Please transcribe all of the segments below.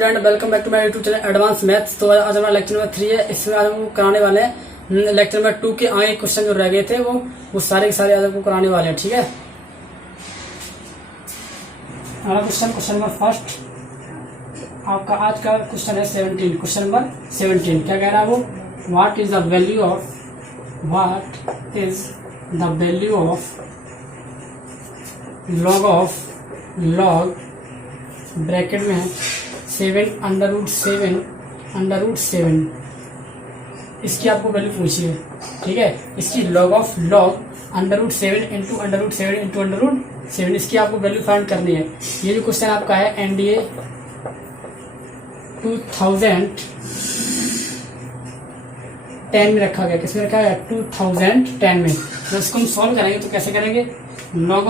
Student, welcome back to my YouTube channel advance maths. तो आज हमारा लेक्चर नंबर 3 है। इसमें आज हम कराने वाले हैं लेक्चर नंबर 2 के आगे क्वेश्चन जो रह गए थे वो सारे के सारे आज आपको कराने वाले हैं। ठीक है, हमारा क्वेश्चन नंबर फर्स्ट आपका आज का क्वेश्चन है 17। क्वेश्चन नंबर 17 क्या कह रहा है वो, what is the value of log bracket में है 7 इसकी आपको वैल्यू पूछी है। ठीक है, इसकी लॉग √7 इंटू √7 इसकी आपको वैल्यू फाइंड करनी है। ये जो क्वेश्चन आपका है एनडीए 2010 में रखा गया। किसमें रखा गया? 2010 में। तो इसको हम सॉल्व करेंगे तो कैसे करेंगे, लॉग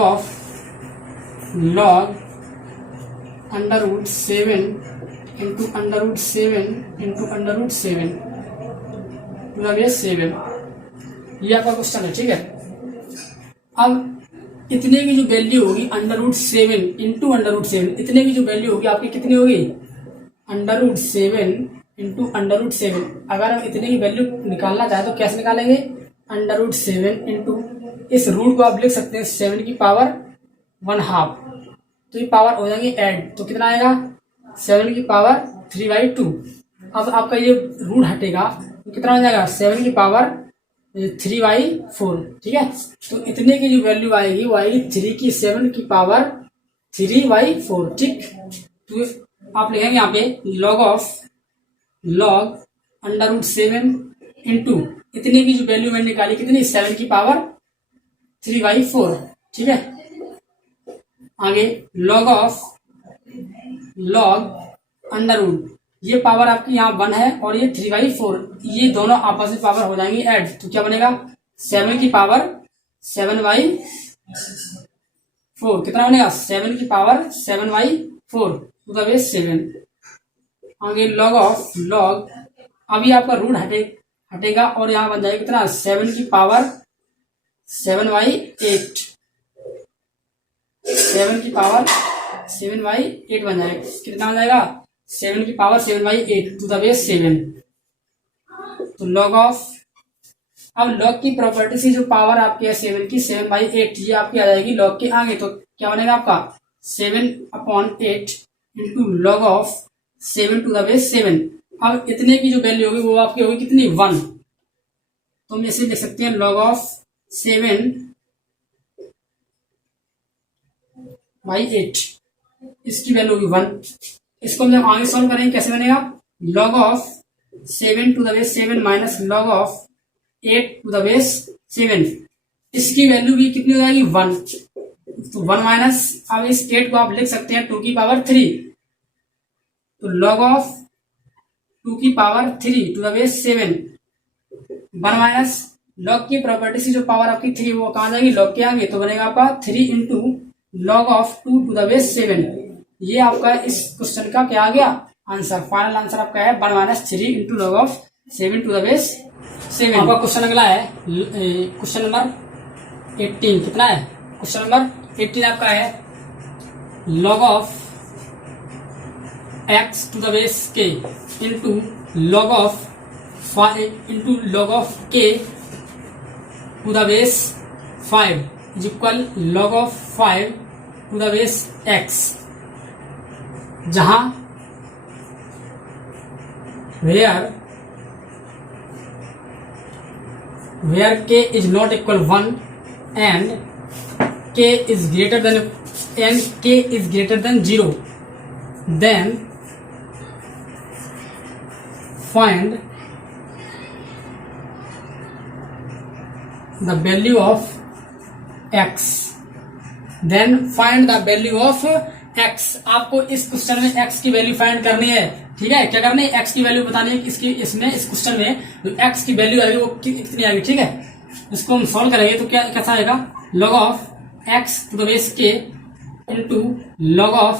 √7 इंटू √7 ये आपका क्वेश्चन है। ठीक है, अब इतने की जो वैल्यू होगी √7 इंटू √7, इतने की जो वैल्यू होगी आपकी कितनी होगी, √7 इंटू √7। अगर हम इतने की वैल्यू निकालना चाहे तो कैसे निकालेंगे, √7 इंटू इस रूट को आप लिख सकते हैं 7 की पावर 1/2, तो ये पावर हो जाएंगे ऐड, तो कितना आएगा 7 की पावर 3/2। अब आपका ये रूट हटेगा तो कितना हो जाएगा 7 की पावर 3/4। ठीक है, तो इतने की जो वैल्यू आएगी वो आएगी 3 की 7 की पावर 3/4। ठीक, तो आप लिखेंगे यहाँ पे लॉग √7 इंटू इतने की जो वैल्यू मैंने निकाली कितनी, 7 की पावर 3/4। ठीक है, आगे लॉग √, ये पावर आपकी यहाँ 1 है और ये 3/4, ये दोनों आपस में पावर हो जाएंगी ऐड, तो क्या बनेगा 7 की पावर 7/4। कितना बनेगा 7 की पावर 7/4 टू द बेस 7। आगे लॉग अभी आपका रूट हटेगा और यहाँ बन जाएगा कितना 7 की पावर 7/8, 7 की पावर 7/8 बन जाएगा। कितना हो जाएगा 7 की पावर 7/8 टू द बेस 7। तो अब लॉग की प्रॉपर्टी से जो पावर आपकी है 7 की 7/8 ये आपकी आ जाएगी लॉग के आगे, तो क्या बनेगा आपका 7/8 into log of 7 to the base 7। अब इतने की जो वैल्यू होगी वो आपकी होगी कितनी 1, तो हम ऐसे लिख सकते हैं लॉग ऑफ 7/8 इसकी वैल्यू होगी 1। इसको हम जब आगे सॉल्व करेंगे कैसे बनेगा, log of 7 to the base 7 minus log of 8 to the base 7, इसकी वैल्यू भी कितनी हो जाएगी 1, तो 1 माइनस, अब इस 8 को आप लिख सकते हैं 2 की पावर 3, तो लॉग ऑफ 2 की power 3 to the base 7, 1 minus log की प्रॉपर्टी से जो पावर आपकी 3 वो कहाँ जाएगी लॉग के आगे, तो बनेगा आपका 3 into log of 2 to the base 7। ये आपका इस क्वेश्चन का क्या आ गया आंसर, फाइनल आंसर आपका है 1 minus 3 into log of 7 to the base 7। आपका क्वेश्चन अगला है क्वेश्चन नंबर 18। कितना है क्वेश्चन नंबर 18 आपका है log of x to the base k into log of k to the base 5 is equal log of 5 to the base x, जहां where k is not equal 1 and k is greater than 0, then find the value of x, आपको इस question में x की value find करनी है। ठीक है, क्या करनी है x की वैल्यू बतानी है, इस क्वेश्चन में जो x की वैल्यू आएगी वो कितनी आएगी। ठीक है, इसको हम सॉल्व करेंगे तो कैसा आएगा, log of x to the base k into log of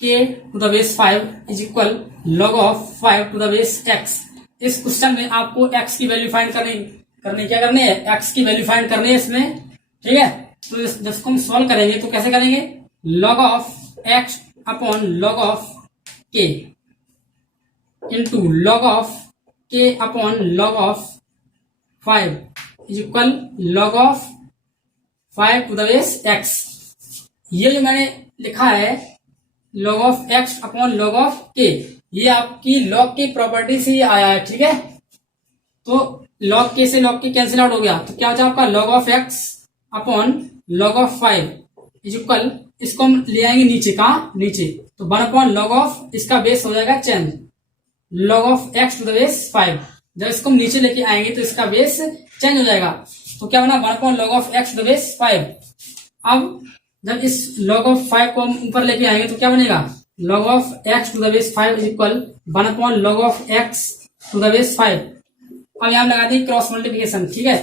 k to the base 5 is equal log of 5 to the base x। इस क्वेश्चन में आपको x की वैल्यू फाइंड क्या करनी है, x की वैल्यू फाइंड करनी है इसमें। ठीक है, तो इसको हम सॉल्व करेंगे तो कैसे करेंगे, log of x upon log of k। Into log of k upon log of 5 is equal log of 5 to the base x। ये जो मैंने लिखा है log of x upon log of k, ये आपकी लॉग की प्रॉपर्टी से ही आया है, ठीक है। तो लॉग के से लॉग के कैंसिल आउट हो गया, तो क्या हो जाएगा आपका log of x upon log of 5 is equal, इसको हम ले आएंगे नीचे, कहा नीचे, तो 1 अपॉन लॉग ऑफ, इसका बेस हो जाएगा change, log of x to the base 5। जब इसको हम नीचे लेके आएंगे तो इसका बेस चेंज हो जाएगा, तो क्या बना 1 upon log of x to the base 5। अब जब इस लॉग ऑफ 5 को हम ऊपर लेके आएंगे तो क्या बनेगा, log of x to the base 5 is equal 1 upon log of x to the base 5। अब यहां लगा दें क्रॉस मल्टीप्लिकेशन, ठीक है,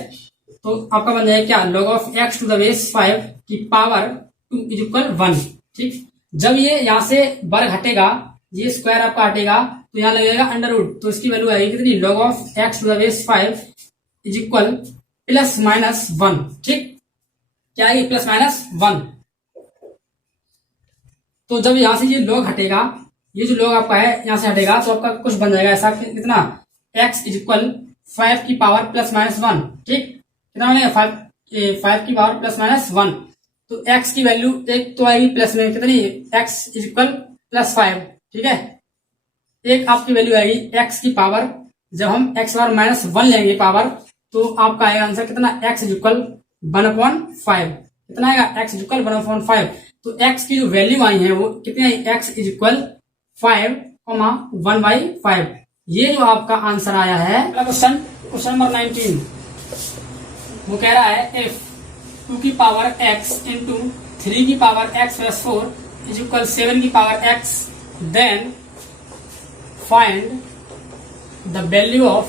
तो आपका बन जाएगा क्या, log of x to the base 5 की पावर 2 इज इक्वल 1, ठीक। जब ये यहां से वर्ग हटेगा, ये स्क्वायर आपका हटेगा, तो यहां लगेगा अंडर रूट, तो इसकी वैल्यू आएगी कितनी, log of x to the base 5 is equal plus minus 1, ठीक, क्या आएगी प्लस माइनस 1। तो जब यहां से ये लॉग हटेगा, ये जो लॉग आपका है यहां से हटेगा, तो आपका कुछ बन जाएगा ऐसा कितना, x इज इक्वल 5 की पावर प्लस माइनस 1, ठीक, कितना बनेगा 5 की पावर प्लस माइनस 1। तो x की वैल्यू एक तो आएगी प्लस में कितनी, x इज इक्वल प्लस 5, ठीक है। एक आपकी वैल्यू आएगी x की पावर, जब हम x पावर माइनस 1 लेंगे पावर, तो आपका आएगा आंसर कितना, x इज इक्वल 1 अपॉन 5, कितना आएगा x इज इक्वल 1 अपॉन 5। तो x की जो वैल्यू आई है वो कितनी आई, x इज इक्वल 5, 1/5। ये जो आपका आंसर आया है क्वेश्चन नंबर 19, वो कह रहा है if 2 की पावर x इंटू 3 की power x plus 4 is equal 7 की power x, then find the value of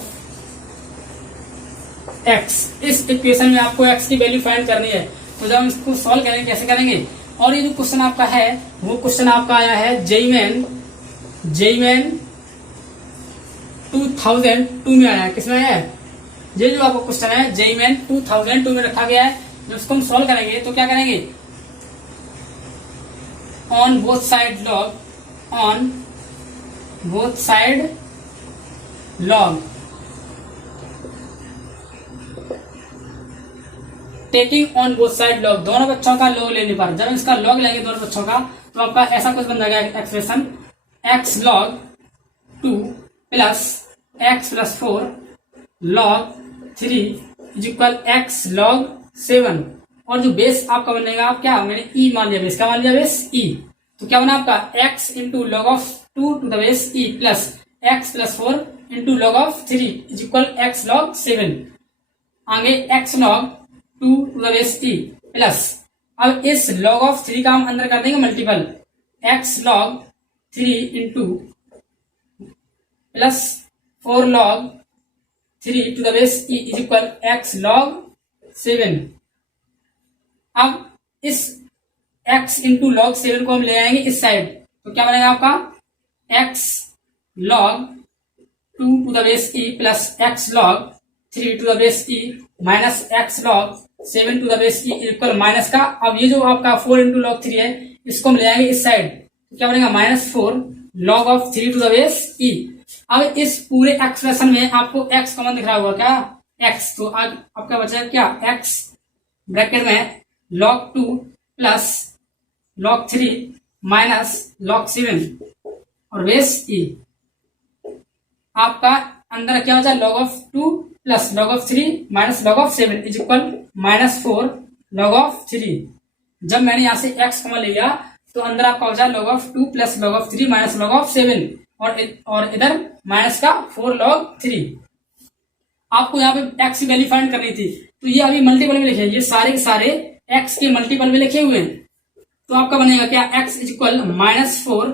x। इस इक्वेशन में आपको x की वैल्यू फाइंड करनी है, तो जब हम इसको सॉल्व करेंगे कैसे करेंगे। और ये जो क्वेश्चन आपका है वो क्वेश्चन आपका आया है जेईमेन 2002 में आया है, किसमें आया है, ये जो आपका क्वेश्चन है जेईमेन 2002 में रखा गया है। जब इसको हम सॉल्व करेंगे तो क्या करेंगे, on both side log taking on both side log, दोनों बच्चों का लॉग लेने पर, जब इसका लॉग लेंगे दोनों बच्चों का, तो आपका ऐसा कुछ बन जाएगा expression, x log 2 plus x plus 4 log 3 is equal x log 7। और जो बेस आपका बनेगा, आप क्या, मैंने e मान लिया बेस, क्या मान लिया बेस e, तो क्या बना आपका x into log of 2 to the base e plus x plus 4 into log of 3 is equal x log 7। आगे x log 2 to the base e plus, अब इस log ऑफ 3 का हम अंदर कर देंगे multiple, x log 3 into plus 4 log 3 to the base e is equal x log 7। अब इस x इंटू लॉग 7 को हम ले आएंगे इस साइड, तो क्या बनेगा आपका x log 2 to the base e plus x log 3 to the base e minus x log 7 to the base e equal minus का, अब ये जो आपका 4 इंटू लॉग 3 है इसको हम ले आएंगे इस साइड, तो क्या बनेगा minus 4 log of 3 to the base e। अब इस पूरे एक्सप्रेशन में आपको x कॉमन दिख रहा होगा क्या, x, तो आज आपका बचा क्या x ब्रैकेट में log 2 plus log 3 minus log 7 और बेस e। आपका अंदर क्या बचा log of 2 plus log of 3 minus log of 7 is equal minus 4 log of 3। जब मैंने यहां से x कॉमन लिया तो अंदर आपका बचा log of 2 plus log of 3 minus log of 7 और इधर माइनस का 4 log 3। आपको यहाँ पे x की वैल्यू फाइंड करनी थी, तो ये अभी मल्टीपल में लिखे, ये सारे के सारे x के मल्टीपल में लिखे हुए हैं, तो आपका बनेगा क्या x is equal minus 4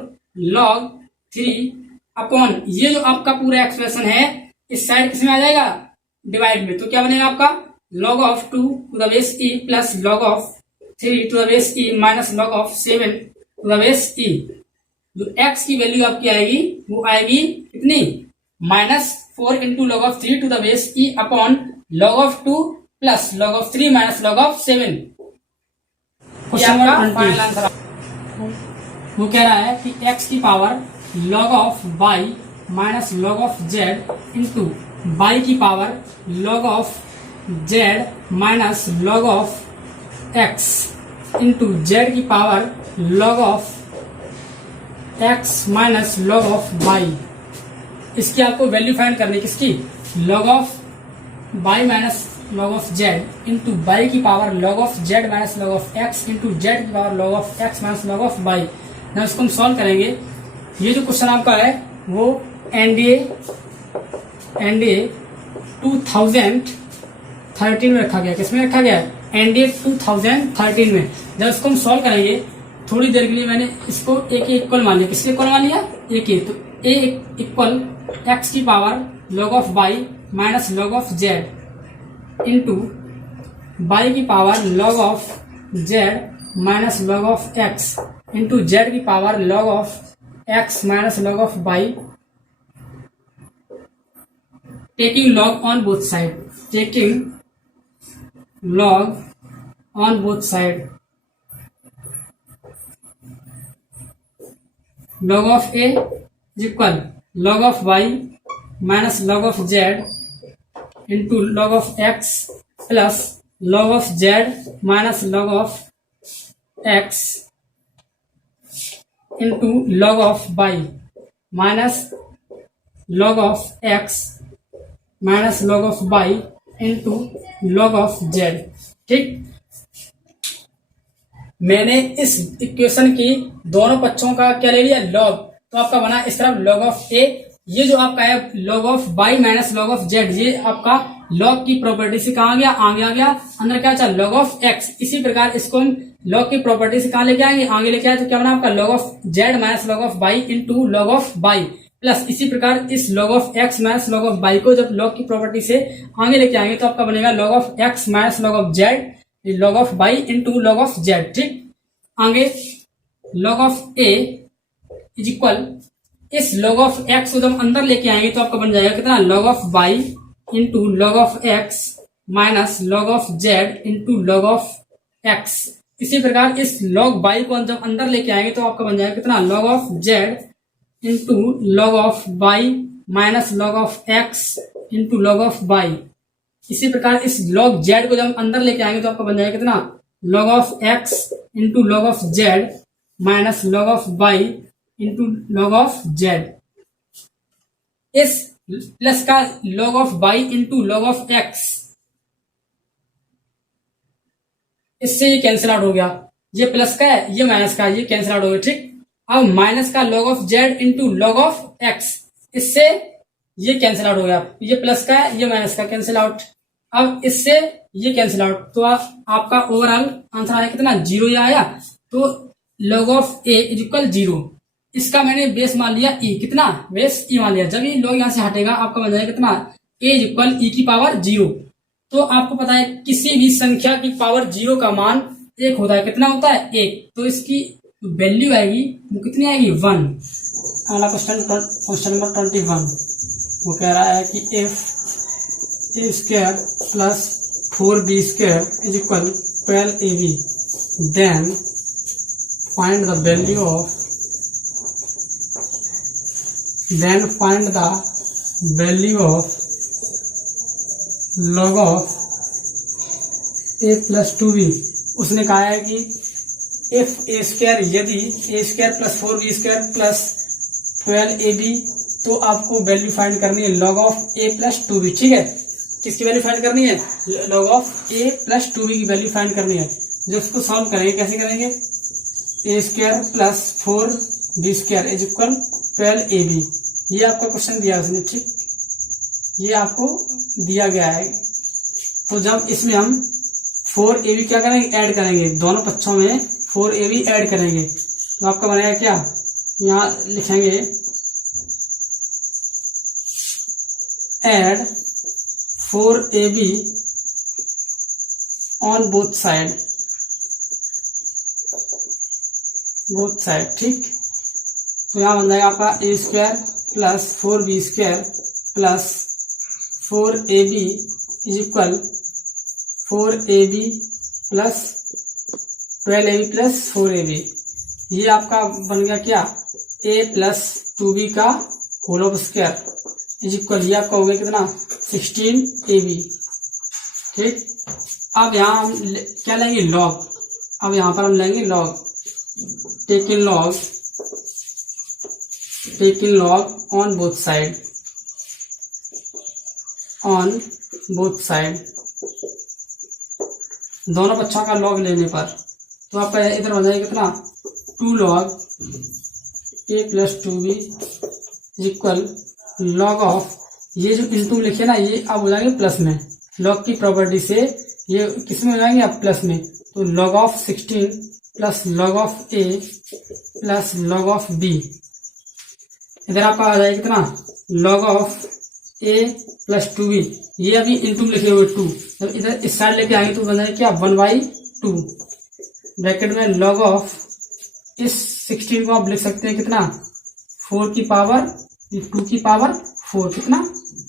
log 3 upon, ये जो आपका पूरा एक्सप्रेशन है इस साइड किसमें आ जाएगा डिवाइड में, तो क्या बनेगा आपका log of 2 to the base e plus log of 3 to the base e minus log of 7 to the base e। जो x की वैल्यू आपकी आएगी वो आएगी कितनी, minus 4 into log of 3 to the base e upon log of 2 plus log of 3 minus log of 7। Final answer वो कह रहा है कि x की power log of y minus log of z into y की power log of z minus log of x into z की power log of x minus log of y. इसकी आपको वैल्यू फाइंड करनी, किसकी? Log of y minus log of z into y की power log of z minus log of x into z की power log of x minus log of y. ना इसको हम solve करेंगे। ये जो क्वेश्चन आपका है वो एनडीए 2013 में रखा गया। किसमें रखा गया? एनडीए 2013 में। जब इसको हम सॉल्व करेंगे थोड़ी देर के लिए मैंने इसको ए के इक्वल मान लिया। किसके इक्वल मान लिया? Okay. तो ए इक्वल एक्स की power log of y minus log of z into y की power log of z minus log of x into z की power log of x minus log of y, taking log on both side, taking log on both side. log of a is equal log of y minus log of z into log of x plus log of z minus log of x into log of y minus log of x minus log of y into log of z। ठीक, मैंने इस equation की दोनों पक्षों का क्या ले लिया? लॉग। तो आपका बना इस तरफ लॉग ऑफ ए। ये जो आपका है log of y minus log of Z, ये आपका लॉग की प्रॉपर्टी से कहा गया? आगे आ गया। अंदर क्या चल? Log of x. इसी प्रकार इसको हम लॉग की प्रॉपर्टी से कहा लेके आएंगे? आगे लेके आए। तो क्या बना आपका? Log of z minus log of by into log of by plus इसी प्रकार इस log of x minus log of by को जब लॉग की प्रॉपर्टी से आगे लेके आएंगे तो आपका बनेगा log of x minus log of Z log of by into log of Z. ठीक, आगे log of a is equal इस log ऑफ x को जब अंदर लेके आएंगे तो आपका बन जाएगा कितना? log of y into log of x minus log of z into log of x। इसी प्रकार इस log y को जब अंदर लेके आएंगे तो आपका बन जाएगा कितना? log of z into log of y minus log of x into log of y। इसी प्रकार इस log z को जब अंदर लेके आएंगे तो आपका बन जाएगा कितना? log of x into log of z minus log of y into log of z। इस प्लस का log of y into log of x, इससे ये कैंसिल आउट हो गया। ये प्लस का है, ये माइनस का है, ये कैंसिल आउट हो गया। ठीक, अब माइनस का log of z into log of x, इससे ये कैंसिल आउट हो गया। ये प्लस का है, ये माइनस का, कैंसिल आउट। अब इससे ये कैंसिल आउट, तो आपका ओवरऑल आंसर आया कितना? 0 ही आया। तो log of a is equal 0। इसका मैंने बेस मान लिया e। कितना? बेस e मान लिया। जब ये log यहां से हटेगा आपका बन जाएगा कितना? a इज इक्वल e की पावर 0। तो आपको पता है किसी भी संख्या की पावर 0 का मान 1 होता है। कितना होता है? 1। तो इसकी वैल्यू आएगी वो कितनी आएगी? 1। अगला क्वेश्चन नंबर 21, वो कह रहा है कि if a square plus 4b square is equal 12ab, then find the value of log of a plus 2b। उसने कहा है कि इफ a स्क्वायर, यदि a square plus 4b square plus 12ab, तो आपको वैल्यू फाइंड करनी है log of a plus 2b। ठीक है, किसकी वैल्यू फाइंड करनी है? log of a plus 2b की वैल्यू फाइंड करनी है। जो इसको सॉल्व करेंगे, कैसे करेंगे? a square plus 4b square is equal 12ab। ये आपका क्वेश्चन दिया उसने। ठीक, ये आपको दिया गया है। तो जब इसमें हम 4ab क्या करेंगे? ऐड करेंगे। दोनों पक्षों में 4ab ऐड करेंगे तो आपका बनेगा क्या? यहाँ लिखेंगे add 4ab on both side. ठीक, तो यहाँ बन जाएगा आपका a square plus 4b square plus 4ab is equal 4ab plus 12ab plus 4ab। ये आपका बन गया क्या? a प्लस 2b का whole of square is equal, ये आपका हो गया कितना 16 AB। ठीक, अब यहाँ हम क्या लेंगे लॉग, अब यहाँ पर हम लेंगे log, take in log on both side, दोनों पक्षों का लॉग लेने पर तो आपका इधर हो जाएगा कितना 2 log a plus 2b equal log of, ये जो इंटू लिखे ना ये अब हो जाएंगे प्लस में, लॉग की प्रॉपर्टी से ये किस में हो जाएंगे अब प्लस में, तो log of 16 plus log of a plus log of b, इधर आपका आ जाएगा कितना log of a plus 2b, ये अभी इंटू लिखे हुए 2, जब इधर इस साइड लेके आएंगे तो बन जाएगा क्या 1/2 ब्रैकेट में log ऑफ, इस 16 को आप लिख सकते हैं कितना 4 की पावर 2 की पावर 4, कितना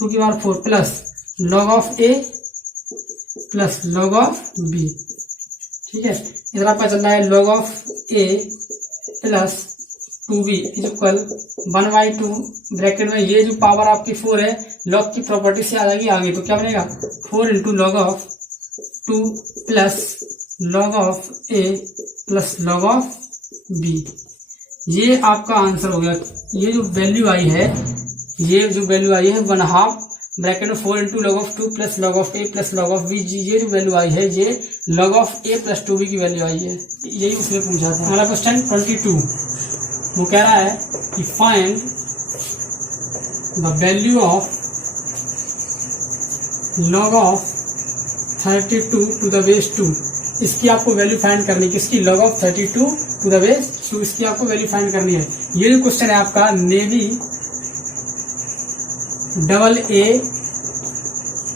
2 की power 4 plus log of a plus log of b। ठीक है, इधर आपका चल रहा है log of a plus 2b is equal 1/2 bracket में, ये जो पावर आपकी 4 है log की प्रॉपर्टी से आ जाएगी आगे, तो क्या बनेगा 4 into log of 2 plus log of a plus log of b। ये आपका आंसर हो गया। ये जो वैल्यू आई है, ये जो वैल्यू आई है 1/2 ब्रैकेट में 4 into log of 2 plus log of a plus log of b, ये जो वैल्यू आई है ये log of a plus 2b की वैल्यू आई है, यही उसमें पूछा था। हमारा क्वेश्चन 22 वो कह रहा है कि find the value of log of 32 to the base 2, इसकी आपको वैल्यू फाइंड करनी है, किसकी log of 32 to the base 2, इसकी आपको वैल्यू फाइंड करनी है। ये जो क्वेश्चन है आपका नेवी AA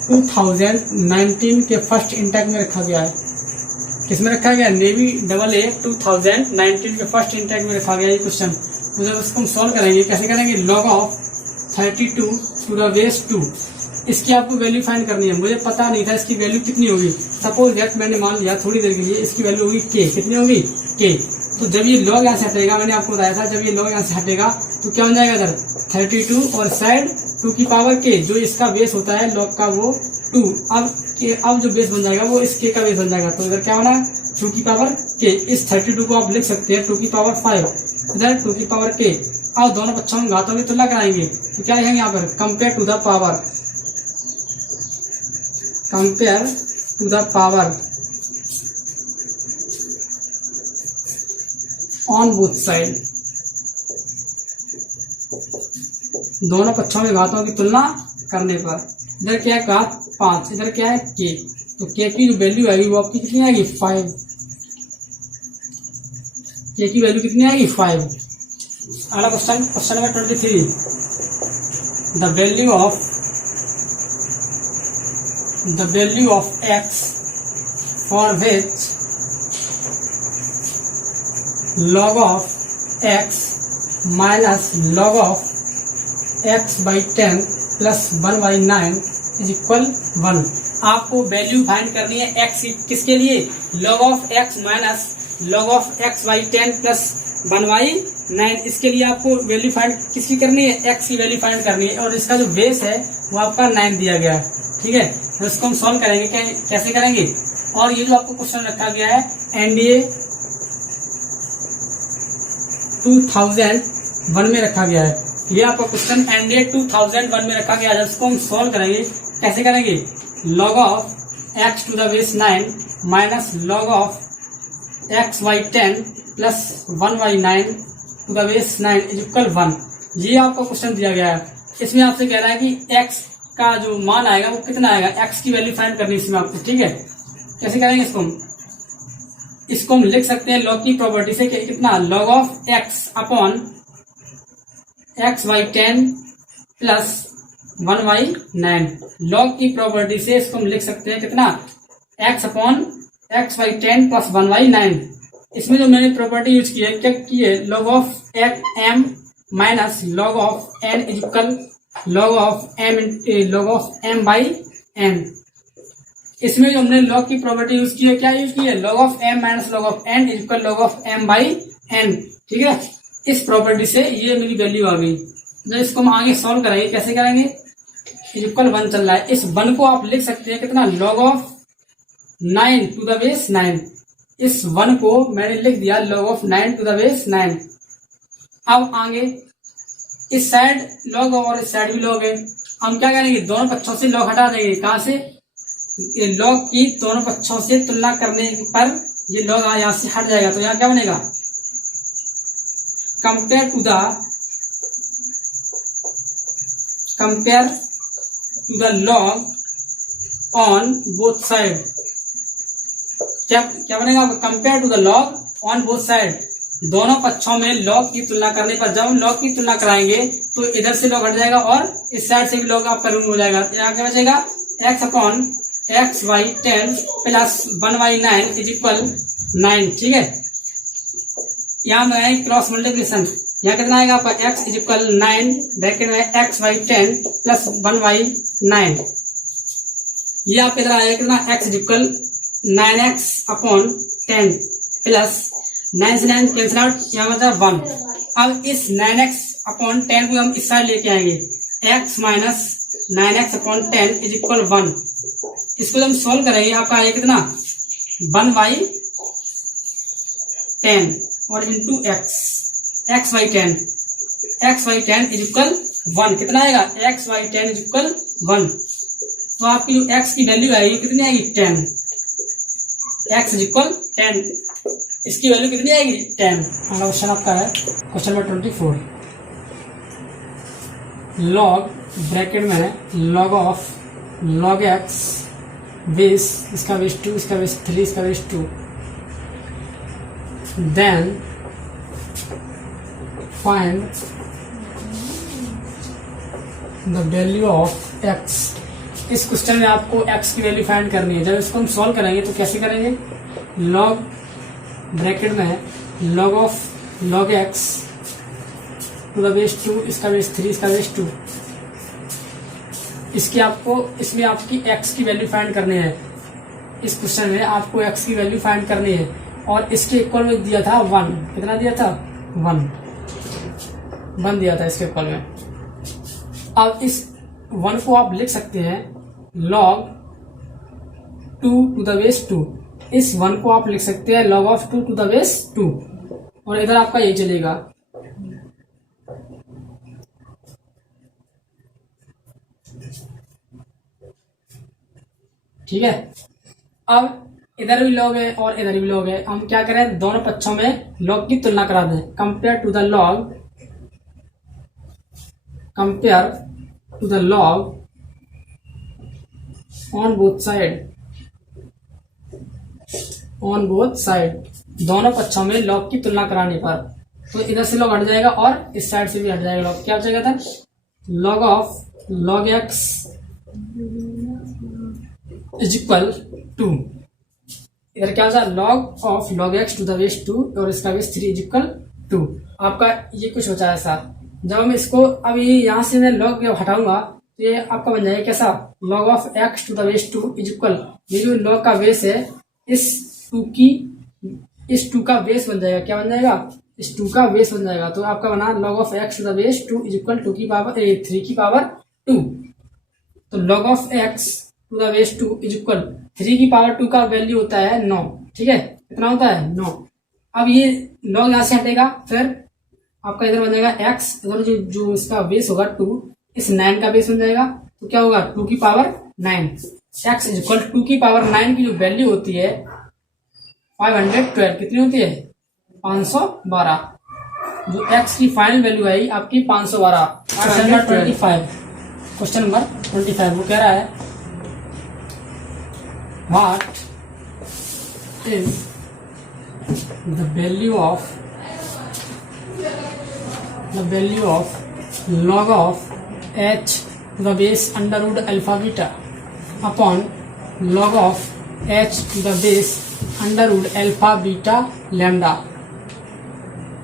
2019 के फर्स्ट इंटेक में रखा गया है, किसमें रखा गया नेवी AA 2019 के फर्स्ट इंटेक में रखा गया ये क्वेश्चन। तो जब इसको हम सॉल्व करेंगे, कैसे करेंगे log of 32 to the base 2, इसकी आपको वैल्यू फाइंड करनी है। मुझे पता नहीं था इसकी वैल्यू कितनी होगी, सपोज दैट मैंने मान लिया थोड़ी देर के लिए इसकी वैल्यू होगी k, कितनी होगी k, तो जब ये log यहाँ से हटेगा, मैंने आपको बताया था जब ये log यहाँ से हटेगा तो क्या हो जाएगा इधर 32 और साइड 2 की पावर k, जो इसका बेस होता है log का वो 2, अब जो बेस बन जाएगा वो इस k का बेस बन जाएगा, तो इधर क्या होना 2 की पावर k, इस 32 को आप लिख सकते हैं 2 की पावर 5, इधर 2 की पावर k। अब दोनों पक्षों में घातों की तुलना कराएंगे तो क्या लिखेंगे यहाँ पर compare to the power on both side, दोनों पक्षों में घातों की तुलना करने पर, इधर क्या है घात 5, इधर क्या है k, तो k की जो वैल्यू आएगी वो आपकी कितनी आएगी 5, k की वैल्यू कितनी आएगी 5। अगला question number 23, the value of x for which log of x minus log of x/10 plus 1/9 is equal 1। आपको वैल्यू फाइंड करनी है x किसके लिए log of x minus log of x/10 plus 1/9, इसके लिए आपको वैल्यू फाइंड किसकी करनी है x की वैल्यू फाइंड करनी है, और इसका जो बेस है वो आपका 9 दिया गया है। ठीक है, तो इसको हम सॉल्व करेंगे, कैसे करेंगे, और ये जो आपको क्वेश्चन रखा गया है NDA 2001 में रखा गया है, ये आपका क्वेश्चन NDA 2001 में रखा गया है। इसको हम सॉल्व करेंगे, कैसे करेंगे log of x to the base 9 minus log of x/10 plus 1/9 to the base 9 is equal 1। ये आपका क्वेश्चन दिया गया है, इसमें आपसे कह रहा है कि x का जो मान आएगा वो कितना आएगा, x की वैल्यू फाइंड करनी है इसमें आपको। ठीक है, कैसे करेंगे इसको हम लिख सकते हैं log की प्रॉपर्टी से कितना log of x upon x/10 plus 1/9, log की प्रॉपर्टी से इसको हम लिख सकते हैं कितना x अपॉन x/10 प्लस 1/9। इसमें जो मैंने प्रॉपर्टी यूज की है क्या की है log of m minus log of n is equal log of m/n। इसमें जो हमने log की प्रॉपर्टी यूज की है, क्या यूज की है log of m minus log of n equal log of m/n। ठीक है, इस प्रॉपर्टी से ये मेरी वैल्यू आ गई, जब इसको हम आगे सॉल्व करेंगे कैसे करेंगे, इक्वल 1 चल रहा है, इस 1 को आप लिख सकते हैं कितना, log of 9 to the base 9। इस 1 को मैंने लिख दिया log of 9 to the base 9। अब आगे इस साइड log और इस साइड भी log है, हम क्या करेंगे, दोनों पक्षों से log हटा देंगे। कहां से, log की दोनों पक्षों से तुलना करने पर ये log यहाँ से हट जाएगा, तो यहाँ क्या बनेगा, compare to the log on both side. क्या बनेगा, compare to the log on both side, दोनों पक्षों में log की तुलना करने पर, जब हम log की तुलना कराएंगे तो इधर से log हट जाएगा और इस साइड से भी log आपका रिमूव हो जाएगा। यहाँ क्या बचेगा, x upon x by 10 plus 1/9 is equal 9। ठीक है, यहाँ में क्रॉस मल्टीप्लिकेशन, यहाँ कितना आएगा आपका x इज इक्वल 9 ब्रैकेट में x बाई 10 प्लस 1/9। ये आपके इधर आएगा कितना, x is equal 9x upon 10 plus 9 से 9 कैंसिल आउट, यहाँ मतलब 1। अब इस 9x अपॉन 10 को हम इस साइड लेके आएंगे, x minus 9x upon 10 is equal 1। इसको हम सोल्व करेंगे, आपका आएगा कितना, 1/10 और into x by 10 is equal 1। कितना आएगा, x बाई 10 इज इक्वल 1। तो आपकी जो x की वैल्यू आएगी कितनी आएगी, 10। x इज इक्वल 10, इसकी वैल्यू कितनी आएगी, 10। अगला क्वेश्चन आपका है क्वेश्चन नंबर 24। log ब्रैकेट में log of log x base, इसका बेस 2, इसका बेस 3, इसका base 2, then find the value of x। इस क्वेश्चन में आपको x की वैल्यू फाइंड करनी है। जब इसको हम सॉल्व करेंगे तो कैसे करेंगे, log ब्रैकेट में log of log x to the base 2, इसका बेस 3, इसका बेस 2, इसमें आपकी x की वैल्यू फाइंड करनी है। इस क्वेश्चन में आपको x की वैल्यू फाइंड करनी है और इसके इक्वल में दिया था 1। कितना दिया था, 1 दिया था इसके इक्वल में। अब इस 1 को आप लिख सकते हैं log 2 टू द बेस 2। इस 1 को आप लिख सकते हैं log of 2 to the base 2 और इधर आपका ये चलेगा। ठीक है, अब इधर भी log है और इधर भी log है, हम क्या करें, दोनों पक्षों में log की तुलना करा दें। Compare to the log on both side, दोनों पक्षों में log की तुलना कराने पर, तो इधर से log हट जाएगा और इस साइड से भी हट जाएगा log। क्या बचेगा था, log of log x is equal 2, इधर क्या होता है, log of log x to the base 2 और इसका बेस 3 इज इक्वल 2। आपका ये कुछ होता है ऐसा। जब हम इसको अब ये यहाँ से मैं log हटाऊंगा तो ये आपका बन जाएगा कैसा, log of x to the base 2 is equal, ये जो log का बेस है इस 2 का बेस बन जाएगा। क्या बन जाएगा, इस 2 का बेस बन जाएगा। तो आपका बना log of x to the base 2 is equal 3 की पावर 2। तो log of x to the base 2 is equal 3 की पावर 2 का वैल्यू होता है 9। ठीक है, कितना होता है 9। अब ये log यहाँ से हटेगा, फिर आपका इधर बन जाएगा x, इधर जो इसका बेस होगा 2, इस 9 का बेस बन जाएगा। तो क्या होगा, 2 की पावर 9। x इज इक्वल 2 की पावर 9 की जो वैल्यू होती है 512, कितनी होती है, 512। जो x की फाइनल वैल्यू आई आपकी 512। क्वेश्चन नंबर 25 वो कह रहा है, what is the value of log of h to the base under root alpha beta upon log of h to the base under root alpha beta lambda।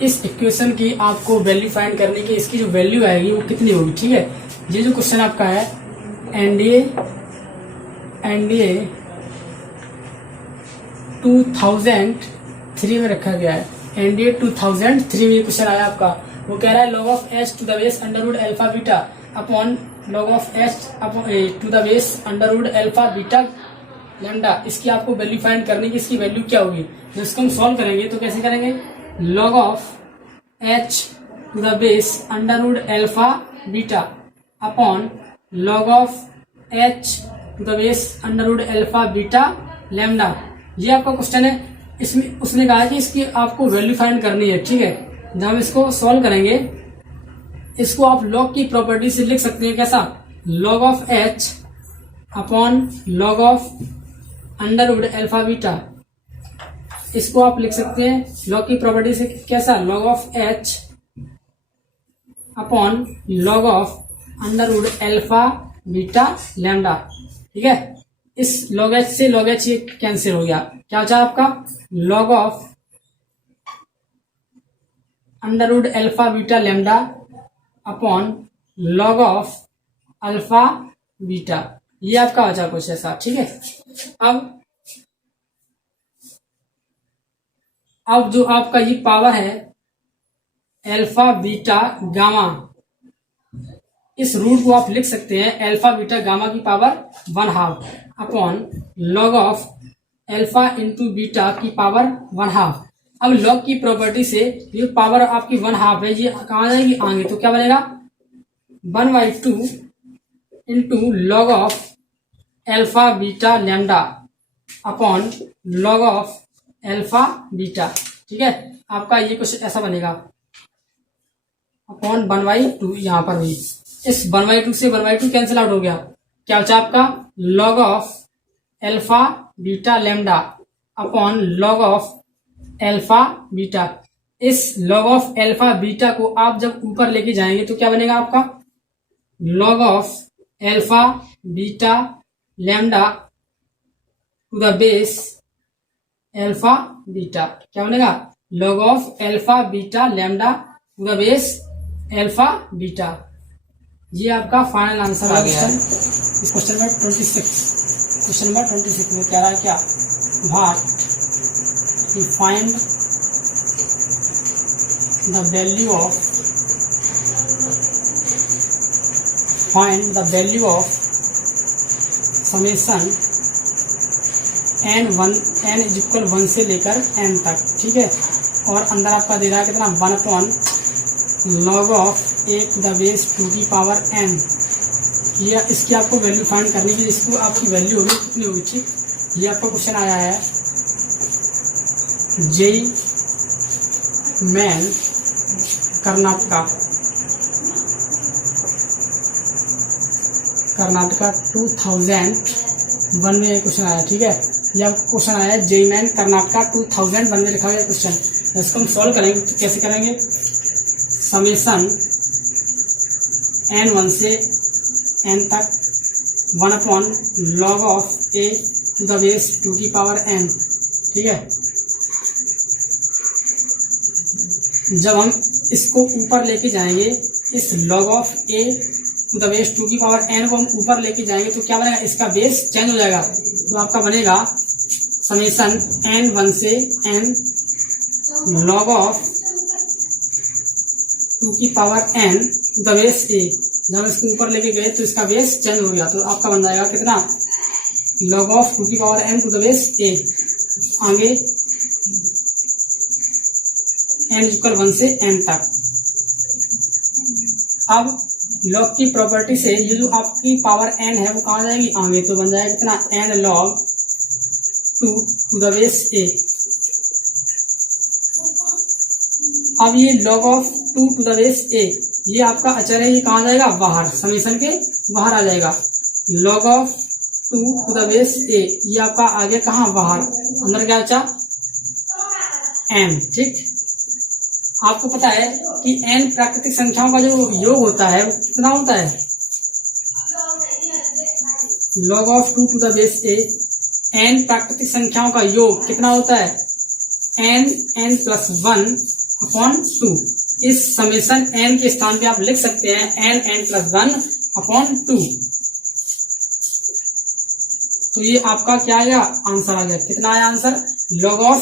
इस equation की आपको value find करने की, इसकी जो वैल्यू आएगी वो कितनी होगी। ठीक है, ये जो क्वेश्चन आपका है एनडीए 2003 में रखा गया है। एनडीए 2003 में क्वेश्चन आया आपका। वो कह रहा है log of h to the base under root alpha beta upon log of h to the base under root alpha beta lambda. इसकी आपको वैल्यू फाइंड करनी है कि इसकी वैल्यू क्या होगी। जब इसको हम सॉल्व करेंगे तो कैसे करेंगे, log of h to the base under root alpha beta upon log of h to the base under root alpha beta lambda. ये आपका क्वेश्चन है। इसमें उसने कहा कि इसकी आपको वैल्यू फाइंड करनी है, ठीक है। जब हम इसको सॉल्व करेंगे, इसको आप log की प्रॉपर्टी से लिख सकते हैं कैसा, log of h upon log of under root alpha beta. इसको आप लिख सकते हैं log की प्रॉपर्टी से कैसा, log of h upon log of under root alpha beta lambda, ठीक है। इस log h से log h ये कैंसिल हो गया, क्या बचा आपका, log of under root alpha beta lambda upon log of alpha beta. ये आपका बचा कुछ ऐसा, ठीक है। अब जो आपका ये पावर है अल्फा बीटा गामा, इस रूट को आप लिख सकते हैं अल्फा बीटा गामा की power 1/2 upon log of alpha into beta की पावर 1/2। अब log की प्रॉपर्टी से ये पावर आपकी 1/2 है, ये कहाँ जाएगी आगे, तो क्या बनेगा 1/2 into log of alpha beta lambda upon log of alpha beta, ठीक है। आपका ये कुछ ऐसा बनेगा अपॉन 1/2। यहाँ पर भी इस 1/2 से 1/2 कैंसिल आउट हो गया, क्या बचा आपका log of alpha beta lambda upon log of alpha beta. इस log ऑफ अल्फा बीटा को आप जब ऊपर लेके जाएंगे तो क्या बनेगा आपका log of alpha beta lambda two the base alpha beta, क्या बनेगा log of alpha beta lambda two the base alpha beta. ये आपका फाइनल आंसर आ गया है इस क्वेश्चन नंबर 26। क्वेश्चन नंबर 26 में कह रहा है क्या, what find the value of summation n is equal 1 से लेकर n तक, ठीक है। और अंदर आपका दे रहा है कितना 1/log of a to the base 2 की पावर n। ये इसकी आपको वैल्यू फाइंड करनी है, इसको आपकी वैल्यू होगी कितनी होगी, ठीक। ये आपका क्वेश्चन आया है जेई मैन कर्नाटका 2001 में क्वेश्चन आया, ठीक है। यह क्वेश्चन आया है जेई मैन कर्नाटका 2001 में लिखा गया क्वेश्चन। इसको हम सॉल्व करेंगे तो कैसे करेंगे, समेशन n 1 से n तक 1/log of a to the base 2 की पावर n, ठीक है। जब हम इसको ऊपर लेके जाएंगे, इस log of a to the base 2 की पावर n को हम ऊपर लेके जाएंगे तो क्या बनेगा, इसका बेस चेंज हो जाएगा। तो आपका बनेगा समेशन n 1 से n log ऑफ 2 की power n to the base a। जब इसको ऊपर लेके गए तो इसका बेस चेंज हो गया, तो आपका बन जाएगा कितना log ऑफ 2 की power n to the base a। आगे n इक्वल 1 से n तक। अब log की प्रॉपर्टी से ये जो आपकी पावर n है वो कहाँ जाएगी आगे, तो बन जाएगा कितना n log 2 to the base a। अब ये log of 2 to the base a, ये आपका अचर है, ये कहाँ जाएगा बाहर, समेशन के बाहर आ जाएगा। log of 2 to the base a, ये आपका आगे कहाँ बाहर, अंदर क्या बचा n, ठीक। आपको पता है कि n प्राकृतिक संख्याओं का जो योग होता है वो कितना होता है, log of 2 to the base a, n प्राकृतिक संख्याओं का योग कितना होता है n प्लस 1/2। इस समेशन n के स्थान पे आप लिख सकते हैं n प्लस 1/2। तो ये आपका क्या आएगा आंसर आ गया, कितना आया answer, log of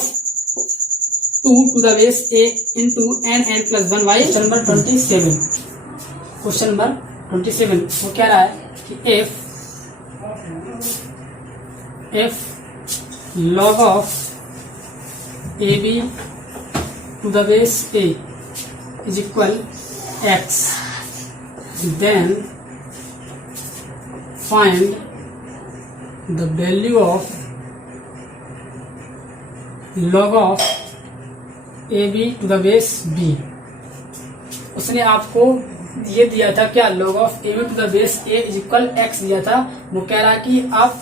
2 to the base a into n plus 1 y। Question number 27, question number 27 वो क्या रहा है कि if log of ab to the base a is equal x, then find the value of log of ab to the base b। उसने आपको ये दिया था क्या, log of ab to the base a is equal x दिया था। वो कह रहा है कि आप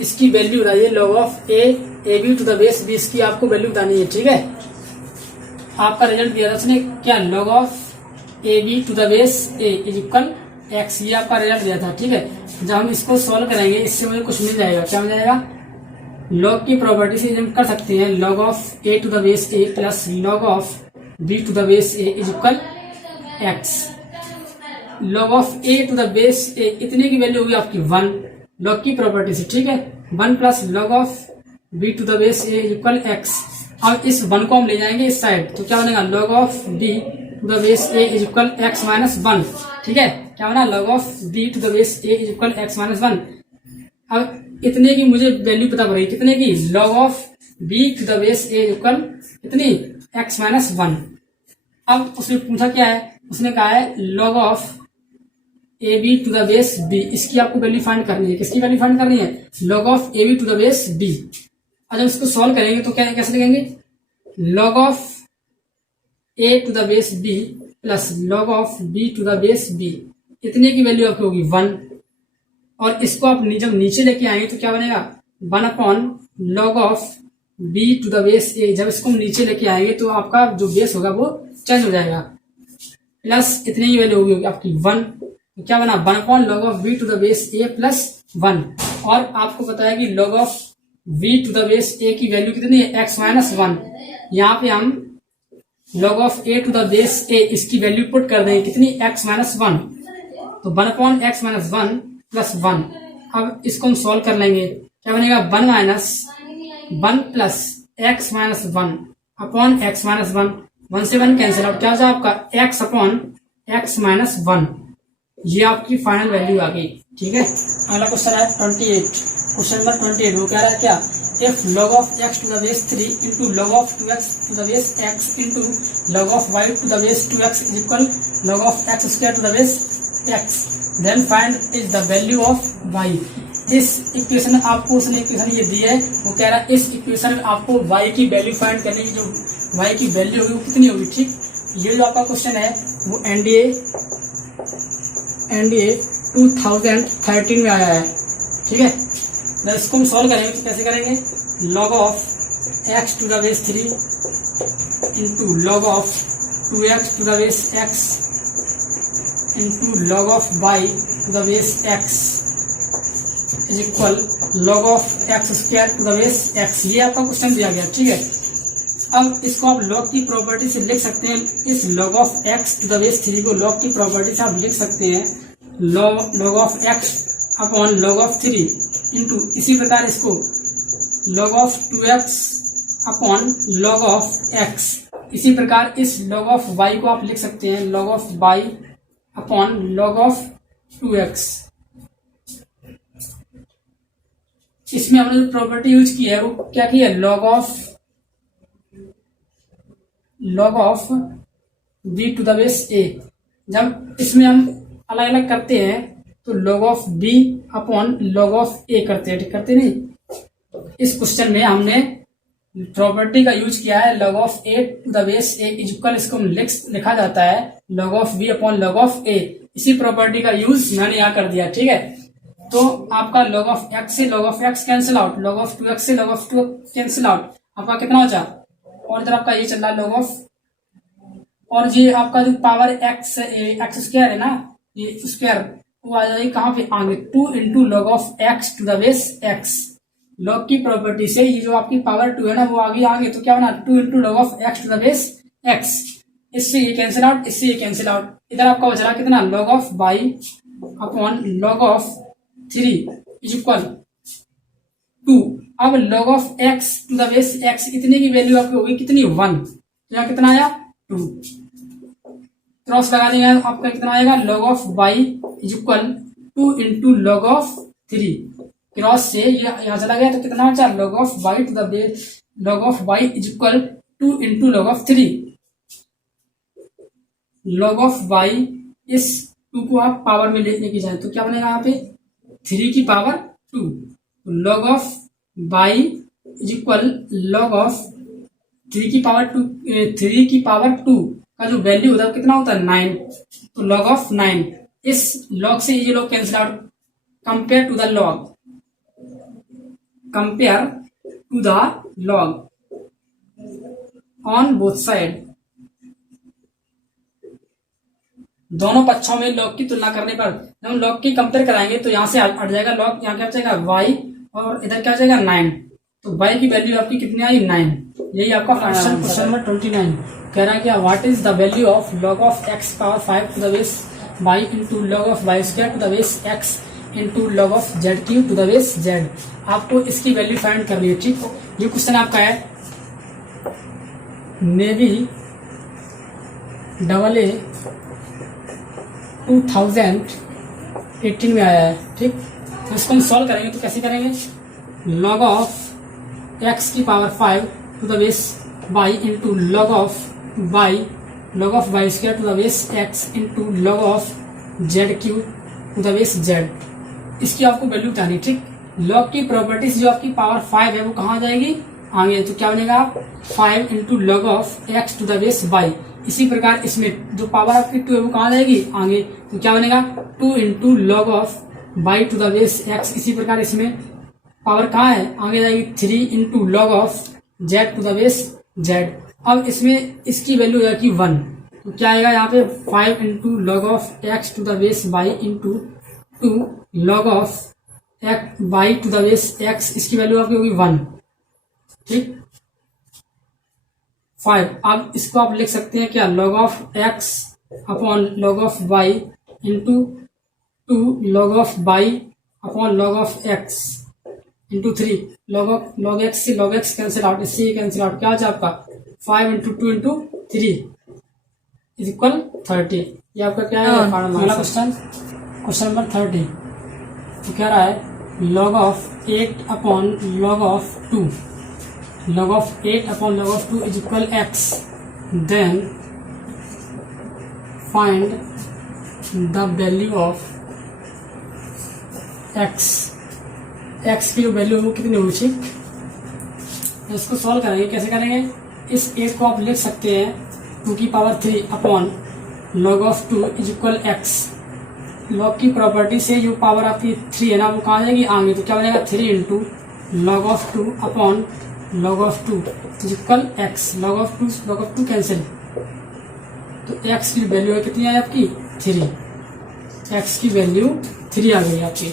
इसकी वैल्यू बताइए, log of ab to the base b, इसकी आपको वैल्यू बतानी है। ठीक है, आपका रिजल्ट दिया था उसने क्या, log of ab to the base a is equal x, ये आपका रिजल्ट दिया था। ठीक है, जब हम इसको सॉल्व करेंगे इससे मुझे कुछ मिल जाएगा। क्या मिल जाएगा, log की प्रॉपर्टी से हम कर सकते हैं log of a to the base a plus log of b to the base a is equal x। log of a to the base a इतने की वैल्यू होगी आपकी 1, log की प्रॉपर्टी से। ठीक है, 1 plus log of b to the base a is equal x। अब इस 1 को हम ले जाएंगे इस साइड, तो क्या बनेगा, log of b to the base a is equal x minus 1। ठीक है, क्या बना, log of b to the base a is equal x minus 1। अब इतने की मुझे वैल्यू पता पड़ेगी, कितने की, log of b to the base a is equal कितनी, x minus 1। अब उसने पूछा क्या है, उसने कहा है log of ab to the base b, इसकी आपको वैल्यू फाइंड करनी है। किसकी वैल्यू फाइंड करनी है, log of ab to the base b। अब जब इसको सॉल्व करेंगे तो क्या कैसे लिखेंगे, log of a to the base b plus log of b to the base b, इतने की वैल्यू आपकी होगी 1। और इसको आप जब नीचे लेके आएंगे तो क्या बनेगा, 1 upon log of b to the base a। जब इसको हम नीचे लेके आएंगे तो आपका जो बेस होगा वो चेंज हो जाएगा, प्लस इतने की वैल्यू होगी आपकी 1। तो क्या बना, 1 upon log of b to the base a plus 1। और आपको पता है कि log of b to the base a की वैल्यू कितनी है, x माइनस 1। यहाँ पे हम log of a to the base a इसकी वैल्यू पुट कर देंगे कितनी, x माइनस 1। तो 1 अपॉन x माइनस 1 प्लस 1। अब इसको हम सॉल्व कर लेंगे, क्या बनेगा, 1 minus 1 plus x minus 1 upon x minus 1। 1 से 1 कैंसिल आउट, क्या हो जाए आपका x अपॉन x माइनस 1। ये आपकी फाइनल वैल्यू आ गई। ठीक है, अगला क्वेश्चन है 28, क्वेश्चन नंबर 28 वो कह रहा है क्या, if log of x to the base 3 into log of 2x to the base x into log of y to the base 2x is equal log of x square to the base x, then find is the value of y। इस equation आपको उसने equation ये दी है, वो कह रहा है इस इक्वेशन में आपको y की वैल्यू फाइंड करने की, जो y की वैल्यू होगी वो कितनी होगी। ठीक, ये जो आपका क्वेश्चन है वो एनडीए 2013 में आया है। ठीक है, इसको हम सॉल्व करेंगे तो कैसे करेंगे, log of x to the base 3 into log of 2x to the base x into log of y to the base x is equal log of x square to the base x। ये आपका question दिया गया। ठीक है, अब इसको आप log की प्रॉपर्टी से लिख सकते हैं, इस log of x to the base 3 को log की प्रॉपर्टी से आप लिख सकते हैं log of x upon log of 3 into, इसी प्रकार इसको log of 2x upon log of x। इसी प्रकार इस log of y को आप लिख सकते हैं log of y upon log of 2x। इसमें हमने जो प्रॉपर्टी यूज की है वो क्या की है, log of b to the base a। जब इसमें हम अलग अलग करते हैं तो log of b upon log of a करते हैं, ठीक करते नहीं। इस क्वेश्चन में हमने प्रॉपर्टी का यूज किया है log of a to the base a is equal, इसको लिखा जाता है log of b upon log of a। इसी प्रॉपर्टी का यूज मैंने यहाँ कर दिया। ठीक है, तो आपका log of x से log of x cancel out, log of 2x से log of 2 कैंसिल आउट, आपका कितना बचा, और इधर आपका ये चल रहा है log of, और ये आपका जो पावर x स्क्वायर है ना, ये स्क्वायर वो आ जाएगी कहाँ पे, आगे 2 into log of x to the base x। Log की प्रॉपर्टी से ये जो आपकी पावर 2 है ना वो आगे, तो क्या बना 2 into log of x to the base x। इससे ये कैंसिल आउट, इससे ये कैंसिल आउट, इधर आपका बच रहा कितना, log of y upon log of 3 is equal 2। अब log of x to the base x, इतने की वैल्यू आपकी होगी कितनी, 1। तो यहाँ कितना आया 2, क्रॉस लगा देंगे आपका कितना आएगा log of y is equal 2 into log of 3, cross से ये यहाँ चला गया तो कितना बचा log of y to the base log of y is equal 2 into log of 3, log of y इस 2 को आप पावर में लेके जाए तो क्या बनेगा यहाँ पे 3 की power 2, log of y is equal log of 3 की पावर 2, 3 की पावर 2 का जो वैल्यू होता है कितना होता है 9, तो log ऑफ 9, इस log से ये log cancel out, compare to the log, compare to the log on both side, दोनों पक्षों में log की तुलना करने पर जब हम log की कंपेयर कराएंगे तो यहाँ से हट जाएगा log, यहाँ क्या बचेगा y और इधर क्या बचेगा 9, तो y की वैल्यू आपकी कितनी आई 9। यही आपका क्वेश्चन नंबर 29 कह रहा है कि what is the value of log of x power 5 to the base y into log of y square to the base x into log of z cube to the base z। आपको इसकी value find करनी है, ठीक। ये question आपका है navy AA 2018 में आया है, ठीक। तो इसको हम सॉल्व करेंगे तो कैसे करेंगे, log ऑफ x की power 5 to the base y into log of y square to the base x into log of z cube to the base z। इसकी आपको वैल्यू बतानी, ठीक। log की प्रॉपर्टीज जो आपकी पावर 5 है वो कहाँ जाएगी आगे, तो क्या बनेगा 5 into log of x to the base y। इसी प्रकार इसमें जो पावर आपकी 2 है वो कहाँ जाएगी आगे, तो क्या बनेगा 2 into log of y to the base x। इसी प्रकार इसमें पावर कहाँ है आगे जाएगी 3 into log of z to the base z। अब इसमें इसकी वैल्यू जाएगी 1, तो क्या आएगा यहाँ पे 5 into log of x to the base y into 2 log of y to the base x, इसकी वैल्यू आपकी होगी 1, ठीक 5। अब इसको आप लिख सकते हैं क्या log of x upon log of y into 2 log of y upon log of x into 3 log x से log x कैंसिल आउट, इससे ये कैंसिल आउट, क्या हो आपका 5 इंटू 2 इंटू 3 इज इक्वल 30। ये आपका क्या है अगला क्वेश्चन, क्वेश्चन नंबर 30। तो कह रहा है log of 8 upon log of 2, log of 8 upon log of 2 is equal x, then find the value of x की जो वैल्यू है वो कितनी होगी, ठीक। इसको सॉल्व करेंगे, कैसे करेंगे, इस 8 को आप लिख सकते हैं 2 की power 3 upon log of 2 is equal x। log की प्रॉपर्टी से जो पावर आपकी 3 है ना वो कहाँ जाएगी आगे, तो क्या बनेगा 3 into log of 2 upon log of 2 is equal x। log of 2 cancel, तो x की वैल्यू है कितनी आई आपकी 3, x की वैल्यू 3 आ गई आपकी।